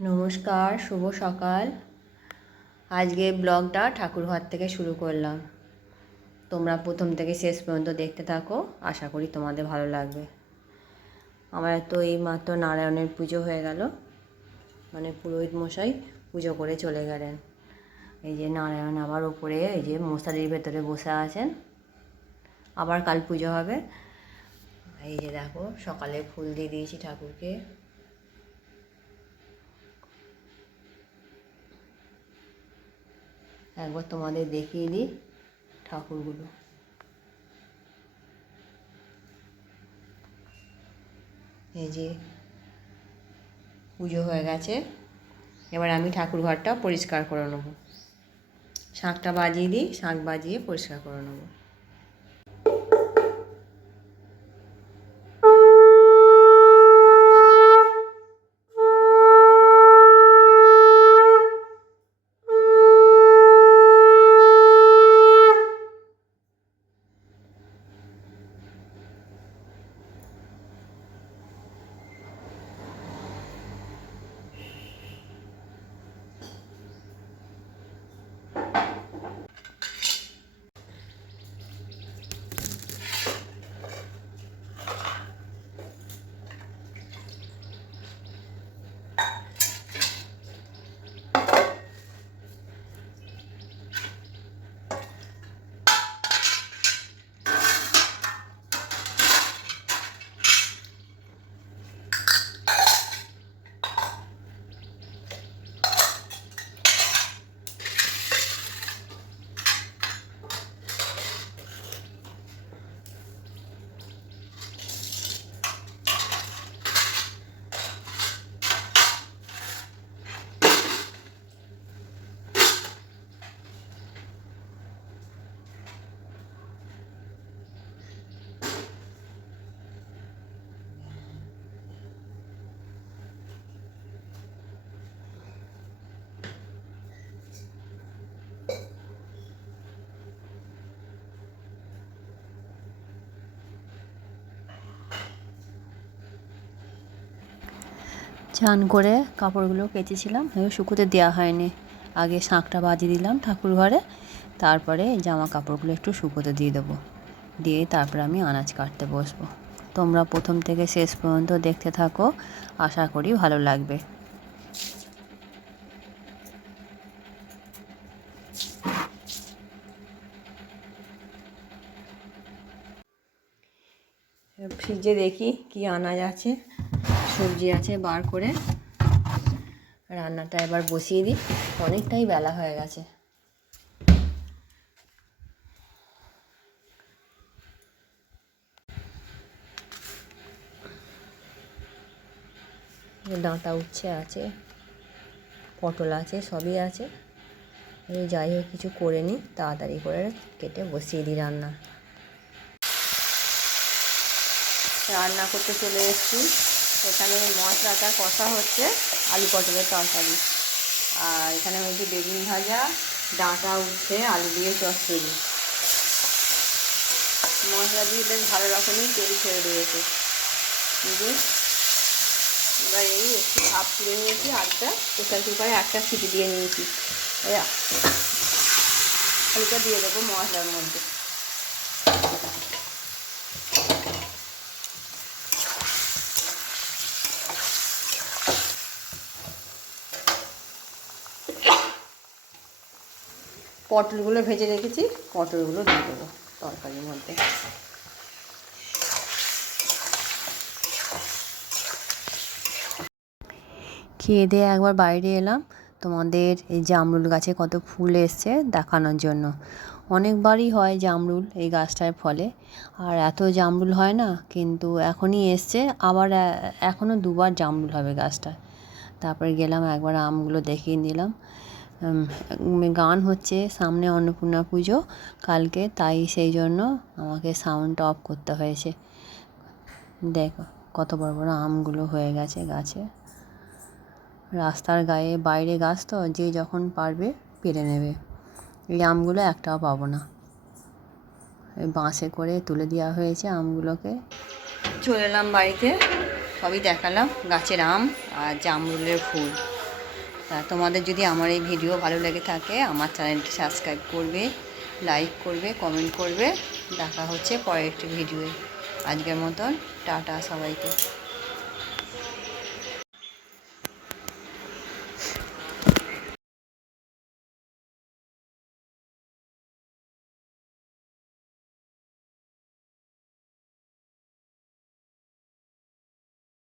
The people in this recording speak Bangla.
নমস্কার, শুভ সকাল। আজকে ব্লগটা ঠাকুরঘর থেকে শুরু করলাম। তোমরা প্রথম থেকে শেষ পর্যন্ত দেখতে থাকো, আশা করি তোমাদের ভালো লাগবে। আমার তো এইমাত্র নারায়ণের পুজো হয়ে গেল, মানে পুরোহিত মশাই পুজো করে চলে গেলেন। এই যে নারায়ণ আবার ওপরে এই যে মশারির ভেতরে বসে আছেন, আবার কাল পুজো হবে। এই যে দেখো, সকালে ফুল দিয়ে দিয়েছি ঠাকুরকে। একবার তোমাদের দেখিয়ে দিই ঠাকুরগুলো। এই যে পুজো হয়ে গেছে, এবার আমি ঠাকুর ঘরটা পরিষ্কার করে নেবো। শাঁখটা বাজিয়ে দিই, শাঁখ বাজিয়ে পরিষ্কার করে নেবো। চান করে কাপড়গুলো কেচেছিলাম, এবার শুকোতে দেওয়া হয়নি। আগে শাঁখটা বাজিয়ে দিলাম ঠাকুর ঘরে, তারপরে জামা কাপড়গুলো একটু শুকোতে দিয়ে দেবো, দিয়ে তারপরে আমি আনাজ কাটতে বসবো। তোমরা প্রথম থেকে শেষ পর্যন্ত দেখতে থাকো, আশা করি ভালো লাগবে। ফ্রিজে দেখি কি আনাজ আছে, সবজি আছে, বার করে রান্নাটা এবার বসিয়ে দিই। অনেকটাই বেলা হয়ে গেছে। ডাঁটা উচ্ছে আছে, পটল আছে, সবই আছে। এই যাই হোক কিছু করে নিই, তাড়াতাড়ি করে কেটে বসিয়ে দিই রান্না। রান্না করতে চলে এসেছি। এখানে মশলাটা কষা হচ্ছে, আলু পটলের তরকারি। আর এখানে হয়েছে বেগুন ভাজা, ডাঁটা উচ্ছে, আলু দিয়ে চচ্চড়ি। মশলা দিয়ে বেশ ভালো রকমই তেল ছেড়ে দিয়েছে। এবার এই একটু ভাপ তুলে নিয়েছি, আলুটা প্রেসার কুকারে একটা সিটি দিয়ে নিয়েছি। আলুটা দিয়ে দেবো মশলার মধ্যে। পটলগুলো ভেজে রেখেছি, পটলগুলো দিয়ে দেবো তরকারির মধ্যে। খেয়ে দিয়ে একবার বাইরে এলাম, তোমাদের এই জামরুল গাছে কত ফুল এসছে দেখানোর জন্য। অনেকবারই হয় জামরুল এই গাছটায় ফলে, আর এত জামরুল হয় না, কিন্তু এখনই এসছে। আবার এখনও দুবার জামরুল হবে গাছটায়। তারপরে গেলাম একবার আমগুলো দেখিয়ে নিলাম। গান হচ্ছে, সামনে অন্নপূর্ণা পুজো কালকে, তাই সেই জন্য আমাকে সাউন্ডটা অফ করতে হয়েছে। দেখো কত বড় বড় আমগুলো হয়ে গেছে গাছে। রাস্তার গায়ে বাইরে গাছ তো, যে যখন পারবে পেরে নেবে। এই আমগুলো একটাও পাবো না, এই বাঁশে করে তুলে দেওয়া হয়েছে আমগুলোকে। চলে এলাম বাড়িতে, সবই দেখালাম, গাছের আম আর জামরুলের ফুল। তা তোমাদের যদি আমার এই ভিডিও ভালো লেগে থাকে আমার চ্যানেলটি সাবস্ক্রাইব করবে, লাইক করবে, কমেন্ট করবে। দেখা হচ্ছে পরের একটি ভিডিওয়ে। আজকের মতন টাটা সবাইকে।